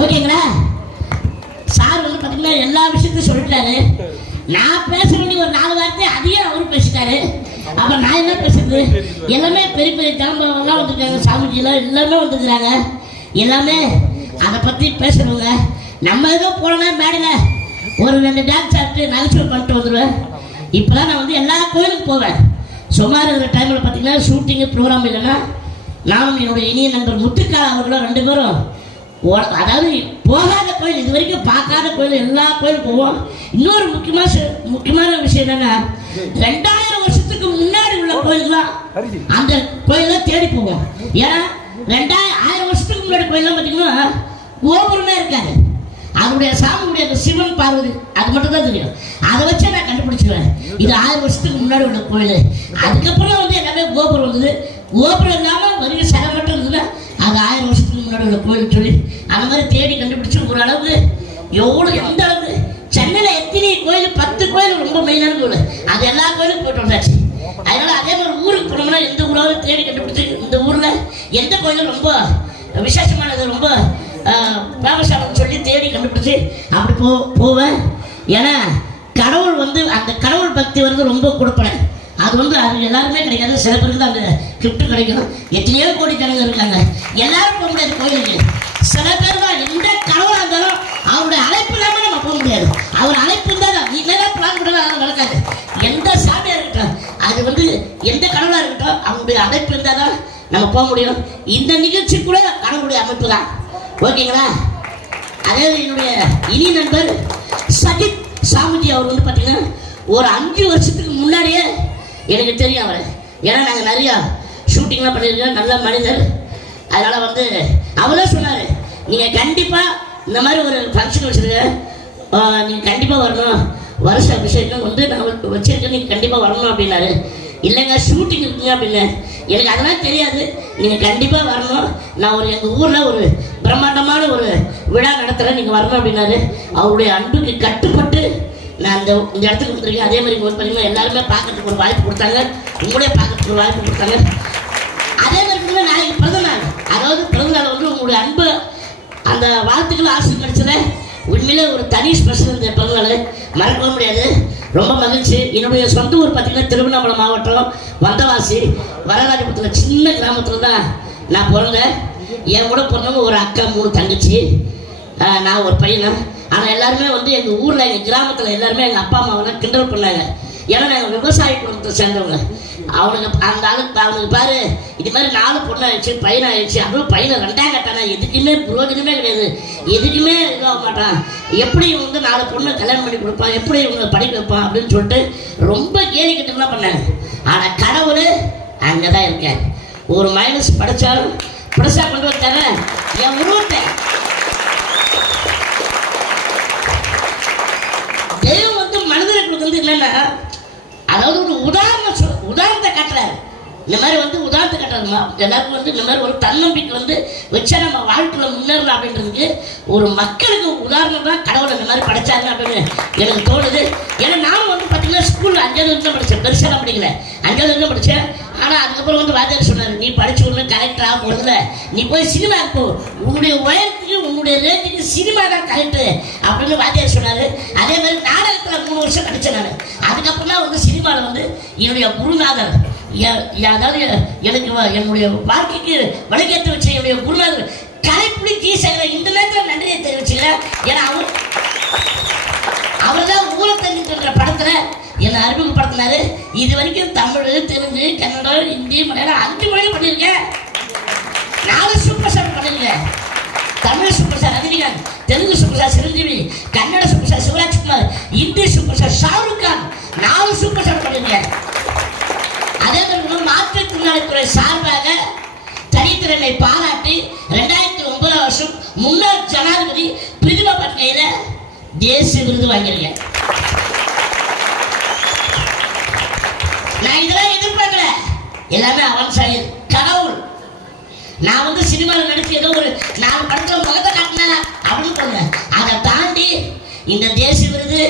ஓகேங்களா? சார் வந்து பார்த்தீங்கன்னா எல்லா விஷயத்தையும் சொல்லிட்டாரு. நான் பேச வேண்டிய ஒரு நாலு வார்த்தை அதையும் அவரும் பேசிட்டாரு. அப்ப நான் என்ன பேசுறது? எல்லாமே பெரிய பெரிய தலைமுறைலாம் வந்துருக்காங்க சாமிஜிலாம் எல்லாமே வந்துருக்குறாங்க. எல்லாமே அதை பற்றி பேசுறவங்க. நம்ம ஏதோ போனோம்னா மேடையில் ஒரு ரெண்டு டான்ஸ் ஆடிட்டு நகைச்சுவை பண்ணிட்டு வந்துடுவேன் இப்போலாம் நான் வந்து எல்லா கோயிலுக்கும் போவேன். சுமார் இருக்கிற டைமில் பார்த்தீங்கன்னா ஷூட்டிங்கு ப்ரோக்ராம் இல்லைன்னா நானும் என்னுடைய இனிய நண்பர் முத்துக்கா அவர்களும் ரெண்டு பேரும் அதாவது போகாத கோயில் இது வரைக்கும் பார்க்காத கோயில் எல்லா கோயிலும் போவோம். இன்னொரு முக்கியமான முக்கியமான விஷயம் என்னன்னா ரெண்டாயிரம் வருஷத்துக்கு முன்னாடி உள்ள கோயிலுக்குலாம் அந்த கோயில தேடி போவோம். ஏன்னா ரெண்டாயிரம் ஆயிரம் வருஷத்துக்கு முன்னாடி கோயிலாம் பார்த்தீங்கன்னா கோபுரமே இருக்காது. அவருடைய சாமியுடைய சிவன் பார்வதி அது மட்டும் தான் தெரியும். அதை வச்சே நான் கண்டுபிடிச்சிருவேன். இது ஆயிரம் வருஷத்துக்கு முன்னாடி உள்ள கோயில். அதுக்கப்புறம் வந்து எல்லாமே கோபுரம் வந்தது. கோபுரம் இல்லாமல் வெறும் சிலை மட்டும் இருந்ததுன்னா அது ஆயிரம் வருஷத்துக்கு முன்னாடி உள்ள கோயில் சொல்லி அந்த மாதிரி தேடி கண்டுபிடிச்சு அளவு எவ்வளோ எந்த அளவுக்கு? சென்னையில் எத்தனை கோயில்? பத்து கோயில் ரொம்ப மெயினான கோயில். அது எல்லா கோயிலுக்கும் போயிட்டு வந்தாச்சு. அதனால அதே மாதிரி ஊருக்கு போனோம்னா எந்த ஊராவது தேடி கண்டுபிடிச்சு இந்த ஊரில் எந்த கோயிலும் ரொம்ப விசேஷமானது ரொம்ப ஃபேமஸானது சொல்லி தேடி கண்டுபிடிச்சு அப்படி போ போவேன். ஏன்னா கடவுள் வந்து அந்த கடவுள் பக்தி வந்து ரொம்ப கொடுப்பேன். அது வந்து அது எல்லாருமே கிடைக்காது. சில பேருக்கு தான் அந்த கிஃப்ட் கிடைக்கும் எத்தனையோ கோடி ஜனங்க இருக்காங்க. எல்லாரும் போக முடியாது கோயிலுக்கு. சில பேர் தான் எந்த கடவுளாக இருந்தாலும் அவருடைய அழைப்பு இல்லாமல் நம்ம போக முடியாது. அவர் அழைப்பு இருந்தால் தான். நீ என்ன பிளான் பண்ணுறது அதெல்லாம் நடக்காது. எந்த சாமியாக இருக்கட்டும் அது வந்து எந்த கடவுளாக இருக்கட்டும் அவங்களுடைய அழைப்பு இருந்தால் தான் நம்ம போக முடியும். இந்த நிகழ்ச்சி கூட கடவுளுடைய அமைப்பு தான். ஓகேங்களா? அதே என்னுடைய இனி நண்பர் சஜித் சாமிஜி அவர் வந்து பார்த்தீங்கன்னா ஒரு அஞ்சு வருஷத்துக்கு முன்னாடியே எனக்கு தெரியும் அவர் ஏன்னா நாங்கள் நிறையா ஷூட்டிங்லாம் பண்ணியிருக்கோம். நல்ல மனிதர். அதனால் வந்து அவரே சொன்னார் நீங்கள் கண்டிப்பாக இந்த மாதிரி ஒரு ஃபங்க்ஷன் வச்சுருக்கேன் நீங்கள் கண்டிப்பாக வரணும். வருஷ அபிஷேகம் வந்து நான் வச்சுருக்கேன் நீங்கள் கண்டிப்பாக வரணும் அப்படின்னாரு. இல்லைங்க ஷூட்டிங் இருக்குங்க அப்படின்னு. எனக்கு அதெல்லாம் தெரியாது. நீங்கள் கண்டிப்பாக வரணும். நான் ஒரு எங்கள் ஊரில் ஒரு பிரம்மாண்டமான ஒரு விழா நடத்துகிறேன் நீங்கள் வரணும் அப்படின்னாரு. அவருடைய அன்புக்கு கட்டுப்பட்டு நான் அந்த இந்த இடத்துக்கு வந்திருக்கேன். அதே மாதிரி இங்க வந்து எல்லாருமே பார்க்கறதுக்கு ஒரு வாய்ப்பு கொடுத்தாங்க. உங்களே பார்க்கறதுக்கு ஒரு வாய்ப்பு கொடுத்தாங்க. அதே மாதிரி பார்த்தீங்கன்னா நாளைக்கு பிறந்த நாள் அதாவது பிறந்த நாள் வந்து உங்களுடைய அன்பு அந்த வாழ்த்துக்கள் ஆசை கிடைச்சத உண்மையிலே ஒரு தனி ஸ்பெஷல் இந்த பிறந்தநாள். மறக்கவே முடியாது. ரொம்ப மகிழ்ச்சி. என்னுடைய சொந்த ஊர் பார்த்தீங்கன்னா திருவண்ணாமலை மாவட்டம் வந்தவாசி வரலாற்றுப்பத்தில் சின்ன கிராமத்தில் தான் நான் பிறந்தேன். என் கூட பிறந்தவங்க ஒரு அக்கா மூணு தங்கச்சி. நான் ஒரு பையனா. ஆனால் எல்லாருமே வந்து எங்கள் ஊரில் எங்கள் கிராமத்தில் எல்லாருமே எங்கள் அப்பா அம்மாவெல்லாம் கிண்டல் பண்ணாங்க. ஏன்னா நாங்கள் விவசாய குடும்பத்தை சேர்ந்தவங்க. அவனுக்கு அந்த ஆளுக்கு அவனுக்கு பாரு இது மாதிரி நாலு பொண்ணு ஆயிடுச்சு பையன் ஆயிடுச்சு அதுவும் பையனை ரெண்டாம் கட்டானா எதுக்குமே பிரயோஜனமே கிடையாது. எதுக்குமே இதாக மாட்டான். எப்படி இவங்க வந்து நாலு பொண்ணு கல்யாணம் பண்ணி கொடுப்பான்? எப்படி இவங்க படிக்க வைப்பான்? அப்படின்னு சொல்லிட்டு ரொம்ப கேலி கிட்டலாம் பண்ணாங்க ஆனால் கடவுள் அங்கே தான் இருக்கார். ஒரு மைனஸ் படித்தாலும் பெருசாக கொண்டு வந்தானே என் உருவத்தை வந்து என்னன்னா அதாவது ஒரு உதாரணம் சொல் உதாரணத்தை காட்டுறாரு. இந்த மாதிரி வந்து உதாரணத்தை கட்டுறதுமா எல்லாருக்கும் வந்து இந்த மாதிரி ஒரு தன்னம்பிக்கை வந்து வச்சா நம்ம வாழ்க்கையில் முன்னேறலாம் அப்படின்றதுக்கு ஒரு மக்களுக்கு உதாரணம் தான் கடவுளை இந்த மாதிரி படைச்சாங்க அப்படின்னு எனக்கு தோணுது. ஏன்னா நானும் வந்து பார்த்தீங்கன்னா ஸ்கூலில் அஞ்சாவது வரைக்கும் தான் படித்தேன் பெருசாக படிக்கல. அஞ்சாவது வரைக்கும் தான் படித்தேன் ஆனால் அதுக்கப்புறம் வந்து வாத்தியார் சொன்னார் நீ படிச்சு ஒன்று கலெக்டர் ஆக போகிறதுல நீ போய் சினிமா போ. உன்னுடைய உயரத்துக்கு உன்னுடைய ரேட்டுக்கு சினிமா தான் கரெக்டு அப்படின்னு வாத்தியார் சொன்னார். அதே மாதிரி நாடகத்தில் மூணு வருஷம் படித்தேன் நான். அதுக்கப்புறம் தான் வந்து சினிமாவில் வந்து என்னுடைய குருநாதர் அதாவது எனக்கு என்னுடைய வாழ்க்கைக்கு வழிகேற்ற வச்ச என்னுடைய குருநாதர் கலைப்புலி ஜி சேகர் இந்த நேரத்தில் நன்றியை தெரிவிச்சுக்கிறேன். ஏன்னா அவர் அவர் தான் மூளை தெரிஞ்சுக்கிற படத்தில் என்னை அறிமுகப்படுத்தினாரு? இது வரைக்கும் தமிழ் தெலுங்கு கன்னடம் ஹிந்தி மலையாளம் அஞ்சு மொழியும் பண்ணியிருக்கேன். நாலு சூப்பர் ஸ்டார் பண்ணியிருக்கேன். Tamil super star Rajinikanth Telugu super star Chiranjeevi Kannada super star Shivarajkumar Hindi super star Shahrukh Khan. நாலு சூப்பர் ஸ்டார் பண்ணியிருக்கேன். அதே மாதிரி மாற்றுத்திறனாளித்துறை சார்பாக தனித்திறனை பாராட்டி ரெண்டாயிரத்தி ஒன்பதாம் வருஷம் முன்னாள் ஜனாதிபதி பிரதிபா பட்கையில் தேசிய விருது வாங்கியிருக்கேன். நான் இதெல்லாம் எதிர்பார்க்கல. எல்லாமே அவன் செயல் கடவுள். நான் வந்து சினிமாவில் நடிச்சு ஏதோ ஒரு நாலு படத்தில் முகத்தை காட்டினேன் அப்படின்னு சொன்னேன் அதை தாண்டி இந்த தேசிய விருது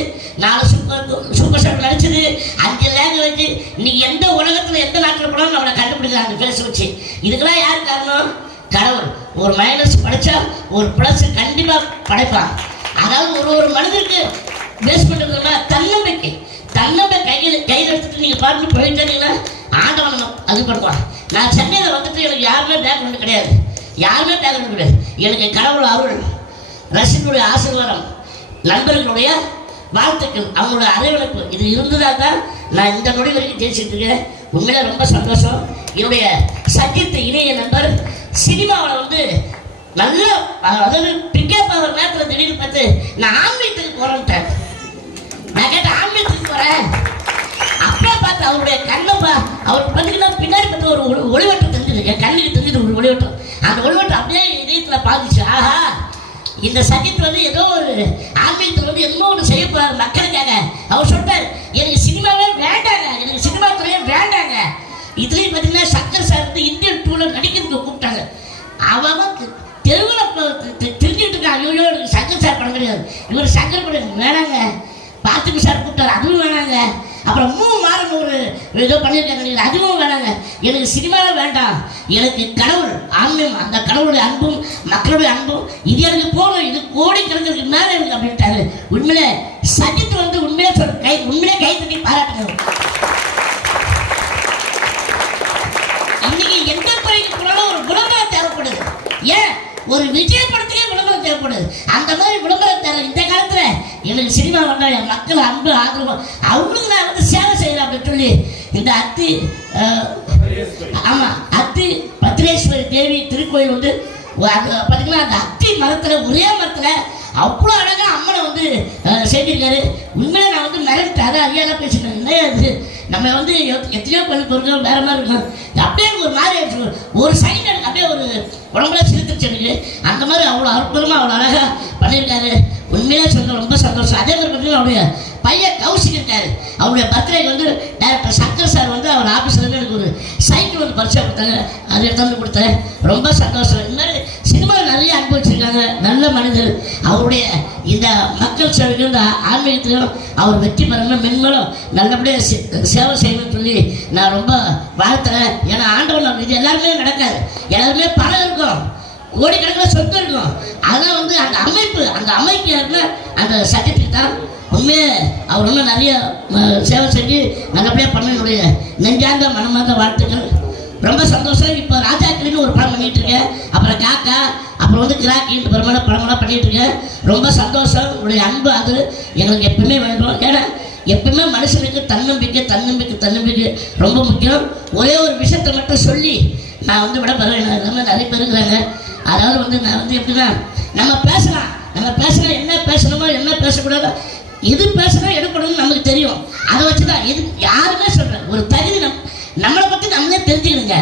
நாலு சூப்பர் சூப்பர் ஸ்டார் நடிச்சது அஞ்சு லேங்குவேஜ் நீ எந்த உலகத்தில் எந்த நாட்டில் போனாலும் நம்மளை கண்டுபிடிக்கலாம் அந்த பேச வச்சு. இதுக்கெல்லாம் யார் காரணம்? கடவுள். ஒரு மைனஸ் படிச்சா ஒரு ப்ளஸ் கண்டிப்பாக படைப்பான். அதாவது ஒரு ஒரு மனிதருக்கு பேஸ் பண்ணுறதுனா தன்னோட கையில் கையில் எடுத்துட்டு நீங்கள் பாட்டு போயிட்டீங்கன்னா ஆண்டவன் அது பண்ணுவான் நான் சென்னையில் வந்துட்டு எனக்கு யாருமே பேக்ரவுண்டு கிடையாது. யாருமே பேக்ரவுண்டு கிடையாது. எனக்கு கடவுள் அருள் ரசிகனுடைய ஆசீர்வாதம் நண்பர்களுடைய வாழ்த்துக்கள் அவங்களோட அரவணைப்பு இது இருந்ததா தான் நான் இந்த நொடி வரைக்கும் ஜெயிச்சுட்டு இருக்கேன். உண்மையில ரொம்ப சந்தோஷம். என்னுடைய சஜித் இணைய நண்பர் சினிமாவில் வந்து நல்ல அதாவது பிக்கப் கண்ணுக்கு தெரிஞ்சது ஒரு ஒளிவட்டம் அந்த ஒளிவட்டம் அப்படியே இதயத்தில் பாதிச்சு ஆஹா இந்த சஜித் வந்து ஏதோ ஒரு ஆன்மீகத்தில் வந்து எதுவும் ஒன்று செய்ய போறாரு மக்களுக்காக. அவர் சொல்றாரு எனக்கு சினிமாவே வேண்டாங்க எனக்கு சினிமா துறையே வேண்டாங்க. இதுலேயும் பார்த்தீங்கன்னா சங்கர் சார் வந்து இந்தியன் டூவில் நடிக்கிறதுக்கு கூப்பிட்டாங்க. அவன் தெருவில் தெரிஞ்சுட்டு இருக்கான். ஐயோ எனக்கு சங்கர் சார் படம் கிடையாது. இவர் சங்கர் படம் வேணாங்க. பார்த்துக்கு சார் கூப்பிட்டாரு அதுவும் வேணாங்க. அப்புறம் ஏதோ பண்ணியிருக்காங்க அதுவும் வேணாங்க. எனக்கு சினிமாவே வேண்டாம். எனக்கு கடவுள் ஆன்மீகம் அந்த கடவுளுடைய அன்பும் மக்களுடைய அன்பும் இது எனக்கு போகணும் இது கோடி கணக்கிற்கு மேலே எனக்கு அப்படின்ட்டாரு. உண்மையிலே சஜித் வந்து உண்மையிலே சொல் கை உண்மையிலே கை தட்டி பாராட்டுங்க. இன்னைக்கு எந்த துறைக்கு போனாலும் ஒரு விளம்பரம் தேவைப்படுது. ஏன்? ஒரு விஜய படத்துக்கே விளம்பரம் தேவைப்படுது. அந்த மாதிரி விளம்பரம் தேவை. இந்த காலத்தில் எனக்கு சினிமா வந்தால் என் மக்கள் அன்பு ஆதரவு அவங்களுக்கு நான் வந்து சேவை செய்யறேன் அப்படின்னு சொல்லி இந்த அத்தி ஆமாம் ஆமா அத்தி பத்ரேஸ்வரி தேவி திருக்கோயில் வந்து அது பார்த்தீங்கன்னா அந்த அத்தி மரத்தில் ஒரே மரத்தில் அவ்வளோ அழகாக அம்மனை வந்து அஹ், செஞ்சிருக்காரு உண்மையிலே நான் வந்து மிரண்டு அதை அறியாத பேசிட்டேன். என்ன அது நம்ம வந்து எத்- எத்தனையோ பண்ணி பொருட்கள் வேற மாதிரி இருக்கும். அப்படியே ஒரு மாதிரி ஆயிடுச்சு. ஒரு சைன் எனக்கு அப்படியே ஒரு உடம்புல சிரித்துச்சு எனக்கு. அந்த மாதிரி அவ்வளோ அற்புதமாக அவ்வளோ அழகாக பண்ணியிருக்காரு. உண்மையிலே சொல்ல ரொம்ப சந்தோஷம். அதே மாதிரி பார்த்தீங்கன்னா அவருடைய பையன் கௌசிக் இருக்காரு. அவருடைய பர்த்டேக்கு வந்து டேரக்டர் சங்கர் சார் வந்து அவர் ஆஃபீஸில் இருந்து எனக்கு ஒரு சைக்கிள் வந்து பரிசா கொடுத்தாங்க. அதை எடுத்து கொடுத்தேன். ரொம்ப சந்தோஷம். இந்த மாதிரி சினிமாவில் நிறைய அனுபவிச்சிருக்காங்க. நல்ல மனிதர். அவருடைய இந்த மக்கள் சேவைக்கு இந்த ஆன்மீகத்திலும் அவர் வெற்றி பெறணும். மென்மேலும் நல்லபடியாக சேவை செய்யணும்னு சொல்லி நான் ரொம்ப வாழ்த்துறேன். ஏன்னா ஆண்டவன் இது எல்லாருமே நடக்காது. எல்லாருமே பணம் இருக்கும். கோடிக்கணக்கில் சொத்து இருக்கும். அதான் வந்து அந்த அமைப்பு அந்த அமைப்பு யாருன்னா அந்த சட்டத்துக்கு தான் உண்மையே அவர் இன்னும் நிறைய சேவை செஞ்சு நல்லபடியாக பண்ணனுடைய நெஞ்சாங்க நெஞ்சார்ந்த மனமார்ந்த வாழ்த்துக்கள். ரொம்ப சந்தோஷம். இப்போ ராஜாக்களுக்கு ஒரு படம் பண்ணிட்டு இருக்கேன் அப்புறம் காக்கா அப்புறம் வந்து கிராக்கின்னு இந்த படமெல்லாம் பண்ணிட்டு இருக்கேன் ரொம்ப சந்தோஷம். உங்களுடைய அன்பு அது. எங்களுக்கு எப்பவுமே வேண்டும். ஏன்னா எப்பவுமே மனுஷனுக்கு தன்னம்பிக்கை தன்னம்பிக்கை தன்னம்பிக்கை ரொம்ப முக்கியம். ஒரே ஒரு விஷயத்தை மட்டும் சொல்லி நான் வந்து விட போகிறேன் எல்லாமே நிறைய பேர் இருக்கிறாங்க. அதாவது வந்து நான் வந்து எப்படின்னா நம்ம பேசலாம். நம்ம பேசலாம் என்ன பேசணுமோ என்ன பேசக்கூடாதோ எது பேசினா எடுக்கணும்னு நமக்கு தெரியும். அதை வச்சு தான் எது யாருமே சொல்கிறேன் ஒரு தகுதி நம் நம்மளை பற்றி நம்மளே தெரிஞ்சுக்கணுங்க.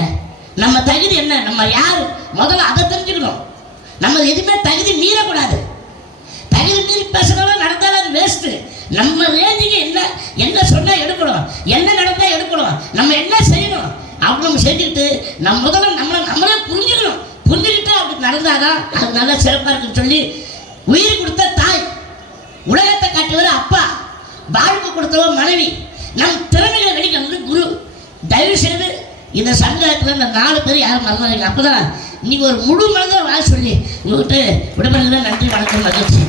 நம்ம தகுதி என்ன? நம்ம யார்? முதல்ல அதை தெரிஞ்சுக்கணும். நம்ம எதுவுமே தகுதி மீறக்கூடாது. தகுதி மீறி பேசுறவங்க நடந்தாலும் அது வேஸ்ட்டு நம்ம ரேஞ்சுக்கு என்ன? என்ன சொன்னால் எடுக்கணும். என்ன நடந்தால் எடுக்கணும். நம்ம என்ன செய்யணும்? அப்படி நம்ம செஞ்சுக்கிட்டு நம்ம முதல்ல நம்மளை நம்மளே புரிஞ்சுக்கணும். புரிஞ்சுக்கிட்டு அப்படி நடந்தாதான் அது நல்லா சிறப்பாக இருக்குன்னு சொல்லி உயிர் கொடுத்தா வாழ்வு கொடுத்தவன் மனைவி. நம் திறமைகளை வெளிக்கிறது குரு. தயவு செய்து இந்த சமுதாயத்தில் இந்த நாலு பேர் யாரும் மறந்தாங்க அப்போதான் நீ ஒரு முழு மனதாக வாழ சொல்லி உங்கள்கிட்ட உடம்புல நன்றி வணக்கம் மகிழ்ச்சி.